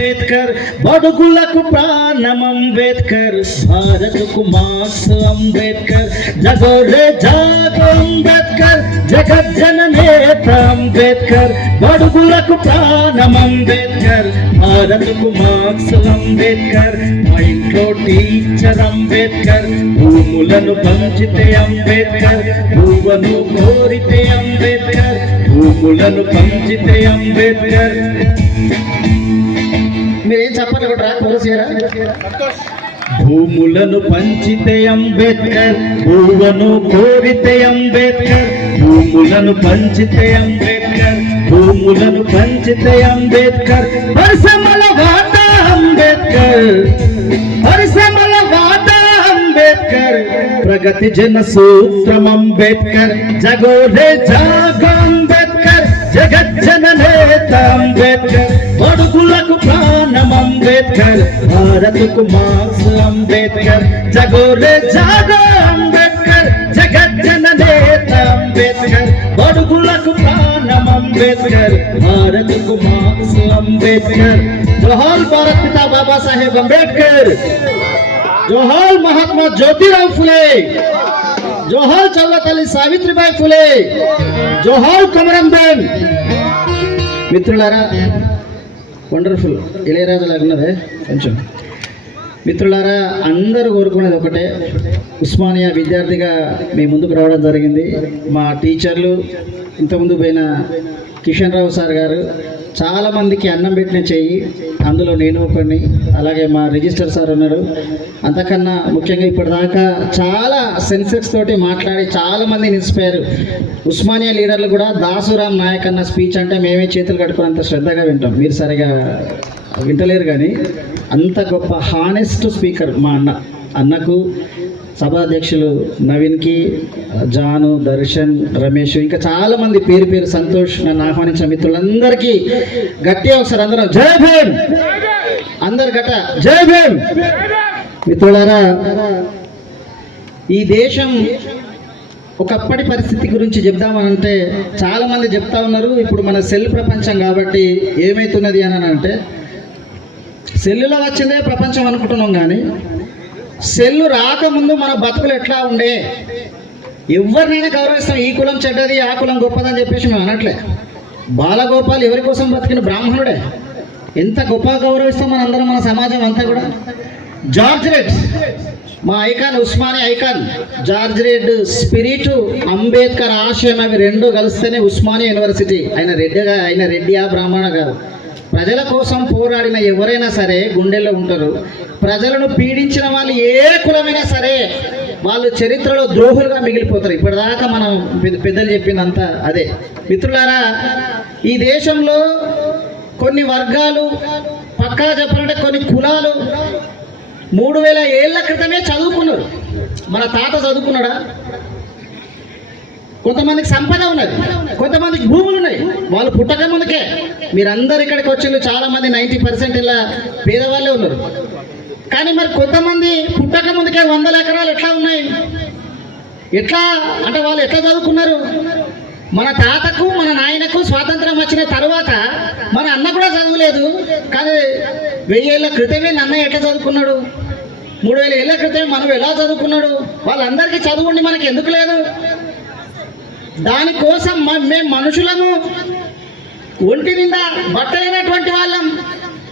అంబేద్కర్ బడుగులకు ప్రాణం అంబేద్కర్ భారత్కు మార్క్స్ అంబేద్కర్ జగోరే జాగో అంబేద్కర్ జగజ్జననేత అంబేద్కర్ బడుగులకు ప్రాణం అంబేద్కర్ భారత్కు మార్క్స్ అంబేద్కర్ మా ఇంట్లో టీచర్ అంబేద్కర్ భూములను పంచితే అంబేద్కర్ భూములను కోరితే అంబేద్కర్ భూములను పంచితే అంబేద్కర్. మీరేం చెప్పండి ఒకటి రా కోరసేరా. భూములను పంచితే అంబేద్కర్ భూములను కోరితే అంబేద్కర్ భూములను పంచితే అంబేద్కర్ భూములను పంచితే అంబేద్కర్ పరిశ్రమల వాట అంబేద్కర్ పరిశ్రమల వాట అంబేద్కర్ ప్రగతి జన సూత్రం అంబేద్కర్ జగోరే జాగ అంబేద్కర్ జగజ్జననేత అంబేద్కర్ బడుగులకు ప్రాణం అంబేద్కర్ భారత్కు మార్క్స్ అంబేద్కర్ జగోరే జాగ అంబేద్కర్ జగజ్జననేత అంబేద్కర్ బడుగులకు ప్రాణం అంబేద్కర్ భారత్కు మార్క్స్ అంబేద్కర్. జోహార్ భారత్ పితా బాబా సాహెబ్ అంబేద్కర్. జోహార్ మహాత్మా జ్యోతిరావు ఫులే. జోహార్ చల్లతల్లి సావిత్రిబాయి ఫులే. జోహార్ కొమరం భీమ్. మిత్రులారా, వండర్ఫుల్ ఇళయరాజా లాగున్నదే కొంచెం. మిత్రులారా, అందరూ కోరుకునేది ఒకటే, ఉస్మానియా విద్యార్థిగా మీ ముందుకు రావడం జరిగింది. మా టీచర్లు ఇంతకుముందు పోయిన కిషన్ రావు సార్ గారు చాలామందికి అన్నం పెట్టిన చెయ్యి, అందులో నేను ఒకరిని, అలాగే మా రిజిస్టర్ సార్ ఉన్నారు. అంతకన్నా ముఖ్యంగా ఇప్పటిదాకా చాలా సెన్సెక్స్ తోటి మాట్లాడి చాలామందిని ఇన్స్పైర్. ఉస్మానియా లీడర్లు కూడా దాసురామ్ నాయక్ అన్న స్పీచ్ అంటే మేమే చేతులు కట్టుకున్నంత శ్రద్ధగా వింటాం. మీరు సరిగా వింటలేరు కానీ అంత గొప్ప హానెస్ట్ స్పీకర్ మా అన్నకు, సభాధ్యక్షులు నవీన్కి, జాను, దర్శన్, రమేష్, ఇంకా చాలామంది పేరు పేరు సంతోష్, నన్ను ఆహ్వానించిన మిత్రులందరికీ గట్టిగా ఒకసారి అందరం జై భీమ్, అందరు గట్ట జై భీమ్. మిత్రులారా, ఈ దేశం ఒకప్పటి పరిస్థితి గురించి చెప్దామనంటే చాలామంది చెప్తా ఉన్నారు. ఇప్పుడు మన సెల్ ప్రపంచం కాబట్టి ఏమవుతున్నది అని అంటే, సెల్లులో వచ్చిందే ప్రపంచం అనుకుంటున్నాం కానీ సెల్లు రాకముందు మన బతుకులు ఎట్లా ఉండే, ఎవరినైనా గౌరవిస్తాం. ఈ కులం చెడ్డది, ఆ కులం గొప్పదని చెప్పేసి మేము అనట్లే. బాలగోపాల్ ఎవరి కోసం బతికిన బ్రాహ్మణుడే, ఎంత గొప్పగా గౌరవిస్తాం మన అందరం, మన సమాజం అంతా కూడా. జార్జ్ రెడ్ మా icon, Osmania icon. George red spirit, Ambedkar ఆశయం, అవి రెండు కలిస్తేనే ఉస్మానియా యూనివర్సిటీ. ఆయన రెడ్డియా బ్రాహ్మణ కాదు. ప్రజల కోసం పోరాడిన ఎవరైనా సరే గుండెల్లో ఉంటారు. ప్రజలను పీడించిన వాళ్ళు ఏ కులమైనా సరే వాళ్ళు చరిత్రలో ద్రోహులుగా మిగిలిపోతారు. ఇప్పటిదాకా మనం పెద్దలు చెప్పిందంతా అదే. మిత్రులారా, ఈ దేశంలో కొన్ని వర్గాలు, పక్కా చెప్పాలంటే కొన్ని కులాలు 3000 ఏళ్ల క్రితమే చదువుకున్నారు. మన తాత చదువుకున్నాడా? కొంతమందికి సంపద ఉన్నది, కొంతమందికి భూములు ఉన్నాయి. వాళ్ళు పుట్టక ముందుకే. మీరందరు ఇక్కడికి వచ్చిండ్రు, చాలామంది 90% ఇలా పేదవాళ్ళే ఉన్నారు. కానీ మరి కొంతమంది పుట్టక ముందుకే 100 ఎకరాలు ఎట్లా ఉన్నాయి? ఎట్లా అంటే వాళ్ళు ఎట్లా చదువుకున్నారు? మన తాతకు, మన నాయనకు స్వాతంత్రం వచ్చిన తర్వాత మన అన్న కూడా చదువులేదు. కానీ 1000 ఏళ్ల క్రితమే నన్న ఎట్లా చదువుకున్నాడు? 3000 ఏళ్ల క్రితమే మనం ఎలా చదువుకున్నాడు? వాళ్ళందరికీ చదువుండి మనకి ఎందుకు లేదు? దానికోసం మేము మనుషులము, ఒంటి నిండా బట్ట లేనటువంటి వాళ్ళం,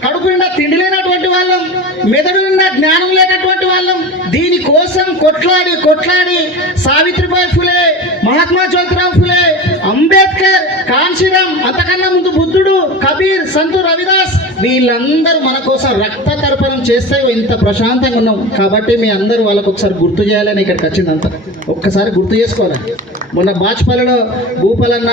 కడుపు నిండా తిండి లేనటువంటి వాళ్ళం, మెదడు నిండా జ్ఞానం లేనటువంటి వాళ్ళం. దీనికోసం కొట్లాడి కొట్లాడి సావిత్రిబాయి ఫులే, మహాత్మా జ్యోతిరావు ఫులే, అంబేద్కర్, కాన్షీరామ్, అంతకన్నా ముందు బుద్ధుడు, కబీర్, సంతు రవిదాస్, వీళ్ళందరూ మన కోసం రక్త తర్పణం చేస్తే ఇంత ప్రశాంతంగా ఉన్నాం. కాబట్టి మీ అందరూ వాళ్ళకు ఒకసారి గుర్తు చేయాలని ఇక్కడికి వచ్చిందంతా ఒక్కసారి గుర్తు చేసుకోవాలి. మొన్న బాచ్పల్లిలో భూపాలన్న,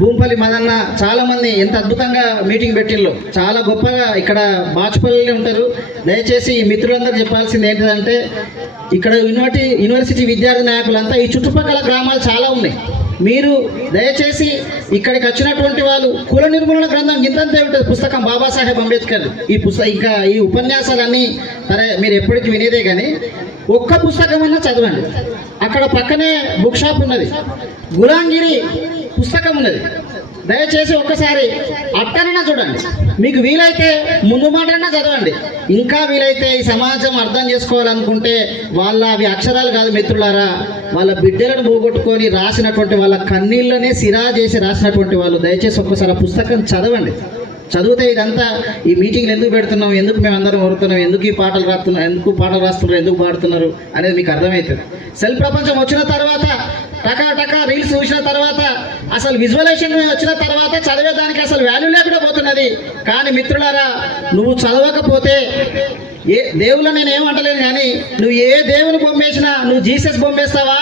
భూంపల్లి మదన్న చాలామంది ఎంత అద్భుతంగా మీటింగ్ పెట్టిళ్ళు. చాలా గొప్పగా ఇక్కడ బాచ్పల్లి ఉంటారు. దయచేసి ఈ మిత్రులందరూ చెప్పాల్సింది ఏంటిదంటే, ఇక్కడ యూనివర్సిటీ విద్యార్థి నాయకులంతా ఈ చుట్టుపక్కల గ్రామాలు చాలా ఉన్నాయి. మీరు దయచేసి ఇక్కడికి వచ్చినటువంటి వాళ్ళు కుల నిర్మూలన గ్రంథం ఇంతంతే ఉంటుంది పుస్తకం, బాబాసాహెబ్ అంబేద్కర్. ఇంకా ఈ ఉపన్యాసాలన్నీ సరే మీరు ఎప్పటికీ వినేదే కానీ ఒక్క పుస్తకం అన్నా చదవండి. అక్కడ పక్కనే బుక్ షాప్ ఉన్నది, గులాంగిరి పుస్తకం ఉన్నది. దయచేసి ఒక్కసారి అట్టనన్నా చూడండి, మీకు వీలైతే ముందు మాటన్నా చదవండి. ఇంకా వీలైతే ఈ సమాజం అర్థం చేసుకోవాలనుకుంటే అవి అక్షరాలు కాదు మిత్రులారా, వాళ్ళ బిడ్డలను పోగొట్టుకొని రాసినటువంటి వాళ్ళ కన్నీళ్ళనే సిరా చేసి రాసినటువంటి వాళ్ళు. దయచేసి ఒక్కసారి ఆ పుస్తకం చదవండి. చదివితే ఇదంతా ఈ మీటింగ్లు ఎందుకు పెడుతున్నాం, ఎందుకు మేము అందరం కోరుతున్నాం, ఎందుకు ఈ పాటలు రాస్తున్నాం, ఎందుకు పాటలు రాస్తున్నారు, ఎందుకు పాడుతున్నారు అనేది మీకు అర్థమవుతుంది. సెల్ ప్రపంచం వచ్చిన తర్వాత టకా రీల్స్ చూసిన తర్వాత అసలు విజువలైజేషన్ వచ్చిన తర్వాత చదివేదానికి అసలు వాల్యూ లేకుండా పోతున్నది. కానీ మిత్రులారా, నువ్వు చదవకపోతే దేవుళ్ళని నేను ఏమంటలేను, కానీ నువ్వు ఏ దేవుని బొమ్మేసినా, నువ్వు జీసస్ బొమ్మేస్తావా,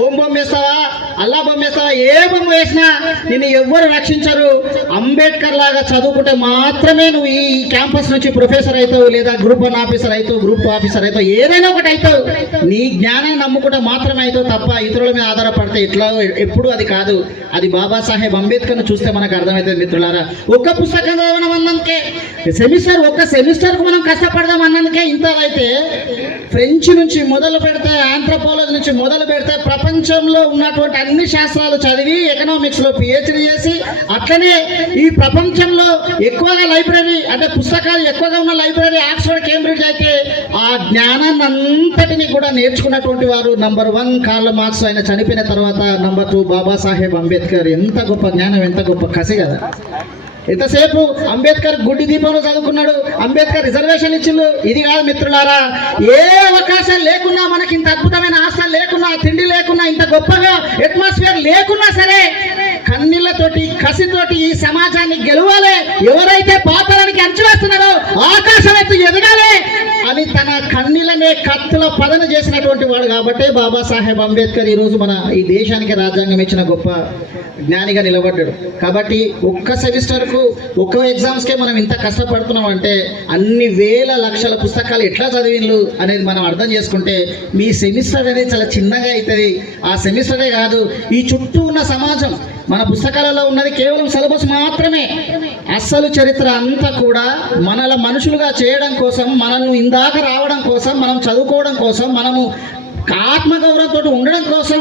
ఓం బొమ్మేస్తావా, అల్లా బొమ్మేస్తావా, ఏ బొమ్మ వేసినా నిన్ను ఎవ్వరు రక్షించరు. అంబేద్కర్ లాగా చదువుకుంటే మాత్రమే నువ్వు ఈ క్యాంపస్ నుంచి ప్రొఫెసర్ అవుతావు, లేదా గ్రూప్ 1 ఆఫీసర్ అవుతావు, గ్రూప్ 2 ఆఫీసర్ అవుతావు, ఏదైనా ఒకటి అవుతావు. నీ జ్ఞానాన్ని నమ్ముకుంటే మాత్రమే అవుతావు తప్ప ఇతరుల మీద ఆధారపడితే ఇట్లా ఎప్పుడు అది కాదు. అది బాబాసాహెబ్ అంబేద్కర్ను చూస్తే మనకు అర్థమవుతుంది మిత్రులారా. ఒక్క పుస్తకం చదవడం అన్నందుకే ఒక్క సెమిస్టర్కు మనం కష్టపడదాం అన్నందుకే ఇంత అయితే, ఫ్రెంచ్ నుంచి మొదలు పెడితే, ఆంథ్రోపాలజీ నుంచి మొదలు పెడితే, ప్రపంచంలో ఉన్నటువంటి అన్ని శాస్త్రాలు చదివి ఎకనామిక్స్లో PhD చేసి, అట్లనే ఈ ప్రపంచంలో ఎక్కువగా లైబ్రరీ అంటే పుస్తకాలు ఎక్కువగా ఉన్న లైబ్రరీ ఆక్స్ఫర్డ్, కేంబ్రిడ్జ్ అయితే ఆ జ్ఞానాన్ని అంతటిని కూడా నేర్చుకున్నటువంటి వారు నంబర్ 1 కార్ల్ మార్క్స్. ఆయన చనిపోయిన తర్వాత నంబర్ 2 బాబాసాహెబ్ అంబేద్కర్. ఎంత గొప్ప జ్ఞానం, ఎంత గొప్ప కసి కదా. ఎంతసేపు అంబేద్కర్ గుడ్డి దీపంలో చదువుకున్నాడు, అంబేద్కర్ రిజర్వేషన్ ఇచ్చిండు. ఇది కాదు మిత్రులారా, ఏ అవకాశాలు లేకున్నా, మనకి ఇంత అద్భుతమైన హాస్టల్ లేకున్నా, తిండి లేకున్నా, ఇంత గొప్పగా అట్మాస్ఫియర్ లేకున్నా సరే, కన్నీళ్లతోటి కసితోటి ఈ సమాజాన్ని గెలవాలి. ఎవరైతే పాతాళానికి అంచువేస్తున్నారో ఆకాశం ఎత్తు ఎదగాలి అని తన కన్నీళ్ళనే కత్తుల పదన చేసినటువంటి వాడు కాబట్టే బాబాసాహెబ్ అంబేద్కర్ ఈరోజు మన ఈ దేశానికి రాజ్యాంగం ఇచ్చిన గొప్ప జ్ఞానిగా నిలబడ్డాడు. కాబట్టి ఒక్క సెమిస్టర్కు, ఒక్క ఎగ్జామ్స్కే మనం ఇంత కష్టపడుతున్నాం అంటే అన్ని వేల లక్షల పుస్తకాలు ఎట్లా చదివిండ్లు అనేది మనం అర్థం చేసుకుంటే మీ సెమిస్టర్ అనేది చాలా చిన్నగా అవుతుంది. ఆ సెమిస్టరే కాదు, ఈ చుట్టూ ఉన్న సమాజం, మన పుస్తకాలలో ఉన్నది కేవలం సిలబస్ మాత్రమే. అస్సలు చరిత్ర అంతా కూడా మనల మనుషులుగా చేయడం కోసం, మనల్ని ఇందాక రావడం కోసం, మనం చదువుకోవడం కోసం, మనము ఆత్మగౌరవంతో ఉండడం కోసం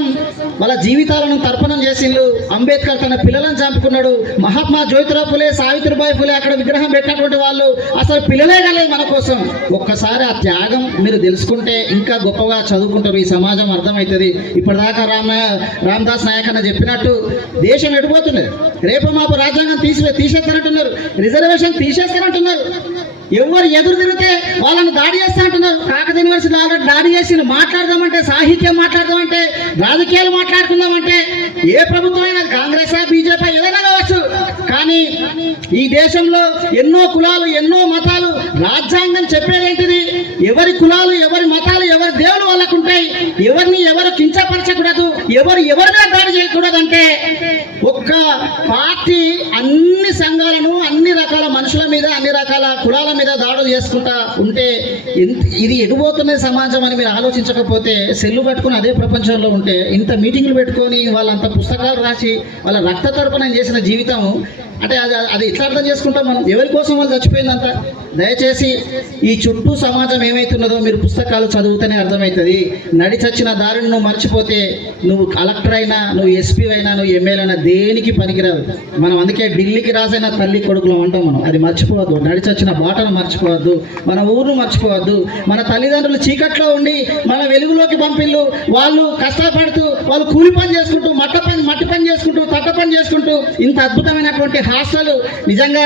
వాళ్ళ జీవితాలను తర్పణం చేసిండు. అంబేద్కర్ తన పిల్లలను చంపుకున్నాడు. మహాత్మా జ్యోతిరావు ఫులే, సావిత్రిబాయి ఫులే అక్కడ విగ్రహం పెట్టినటువంటి వాళ్ళు అసలు పిల్లలే కాలేదు మన కోసం. ఒక్కసారి ఆ త్యాగం మీరు తెలుసుకుంటే ఇంకా గొప్పగా చదువుకుంటారు, ఈ సమాజం అర్థమవుతుంది. ఇప్పటిదాకా రామదాస్ నాయక్ అన్న చెప్పినట్టు దేశం ఎడిపోతున్నది. రేపు మాపు రాజ్యాంగం తీసేస్తానంటున్నారు, రిజర్వేషన్ తీసేస్తానంటున్నారు. ఎవరు ఎదురు తిరిగితే వాళ్ళని దాడి చేస్తా అంటున్నారు. కాకతీయ యూనివర్సిటీలో ఆల్రెడీ దాడి చేసి మాట్లాడదామంటే, సాహిత్యం మాట్లాడదామంటే, రాజకీయాలు మాట్లాడుకుందామంటే ఏ ప్రభుత్వం అయినా, కాంగ్రెసా, బీజేపీ ఏదైనా కావచ్చు, కానీ ఈ దేశంలో ఎన్నో కులాలు, ఎన్నో మతాలు. రాజ్యాంగం చెప్పేదేంటిది? ఎవరి కులాలు, ఎవరి మతాలు, ఎవరి దేవుడు వాళ్ళకు ఉంటాయి. ఎవరిని ఎవరు కించపరచకూడదు, ఎవరి మీద దాడి చేయకూడదు. అంటే ఒక్క పార్టీ అన్ని సంఘాలను, అన్ని రకాల మనుషుల మీద, అన్ని రకాల కులాల మీద దాడులు చేసుకుంటా ఉంటే ఇది ఎటుపోతున్నది సమాజం అని మీరు ఆలోచించకపోతే, సెల్లు పట్టుకుని అదే ప్రపంచంలో ఉంటే, ఇంత మీటింగ్లు పెట్టుకొని వాళ్ళంత పుస్తకాలు రాసి వాళ్ళ రక్త తర్పణం చేసిన జీవితం అంటే అది ఎట్లా అర్థం చేసుకుంటాం మనం? ఎవరి కోసం వాళ్ళు చచ్చిపోయిందంతా. దయచేసి ఈ చుట్టూ సమాజం ఏమవుతున్నదో మీరు పుస్తకాలు చదివితేనే అర్థమవుతుంది. నడి చచ్చిన దారిని నువ్వు మర్చిపోతే నువ్వు కలెక్టర్ అయినా, నువ్వు SP అయినా, నువ్వు ML అయినా దేనికి పనికిరాదు. మనం అందుకే ఢిల్లీకి రాసైనా తల్లి కొడుకులం అంటాం మనం. అది మర్చిపోవద్దు. నడి చచ్చిన బాటను మర్చిపోవద్దు, మన ఊరును మర్చిపోవద్దు. మన తల్లిదండ్రులు చీకట్లో ఉండి మన వెలుగులోకి పంపిళ్ళు. వాళ్ళు కష్టపడుతూ, వాళ్ళు కూలి పని చేసుకుంటూ, మట్టి పని చేసుకుంటూ, తట్ట పని చేసుకుంటూ ఇంత అద్భుతమైనటువంటి హాస్టల్. నిజంగా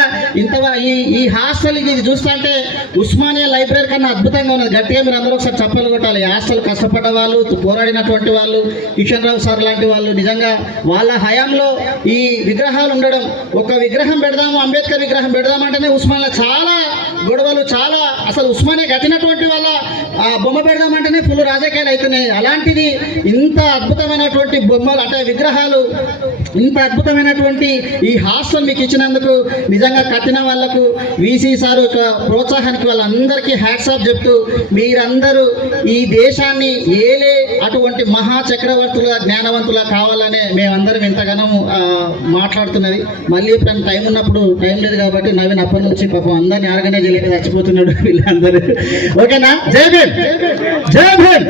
ఈ హాస్టల్ ఇది చూస్తుంటే ఉస్మానియా లైబ్రరీ కన్నా అద్భుతంగా ఉన్నది. గట్టిగా మీరు అందరూ ఒకసారి చప్పలు కొట్టాలి. ఈ హాస్టల్ కష్టపడ్డ వాళ్ళు, పోరాడినటువంటి వాళ్ళు, కిషన్ రావు సార్ లాంటి వాళ్ళు, నిజంగా వాళ్ళ హయాంలో ఈ విగ్రహాలు ఉండడం, ఒక విగ్రహం పెడదాము, అంబేద్కర్ విగ్రహం పెడదామంటేనే ఉస్మానియా చాలా గొడవలు, చాలా అసలు ఉస్మానియా కట్టినటువంటి వాళ్ళ బొమ్మ పెడదామంటేనే ఫుల్ రాజకీయాలు అవుతున్నాయి. అలాంటిది ఇంత అద్భుతమైనటువంటి బొమ్మలు అంటే విగ్రహాలు, ఇంత అద్భుతమైనటువంటి ఈ హాస్టల్ మీకు ఇచ్చినందుకు నిజంగా కట్టిన వాళ్లకు VC సార్ ఒక ప్రోత్సాహానికి వాళ్ళందరికీ హ్యాట్స్ ఆఫ్ చెప్తూ, మీరందరూ ఈ దేశాన్ని ఏలే అటువంటి మహా చక్రవర్తులుగా, జ్ఞానవంతులా కావాలనే మేమందరం ఎంతగానో మాట్లాడుతున్నది. మళ్ళీ ఎప్పుడైనా టైం ఉన్నప్పుడు, టైం లేదు కాబట్టి నవీన్ అప్పటి నుంచి పాపం అందరినీ ఆర్గనైజ్ చేయలేక చచ్చిపోతున్నాడు వీళ్ళందరూ. ఓకేనా? జై భీమ్, జై భీమ్.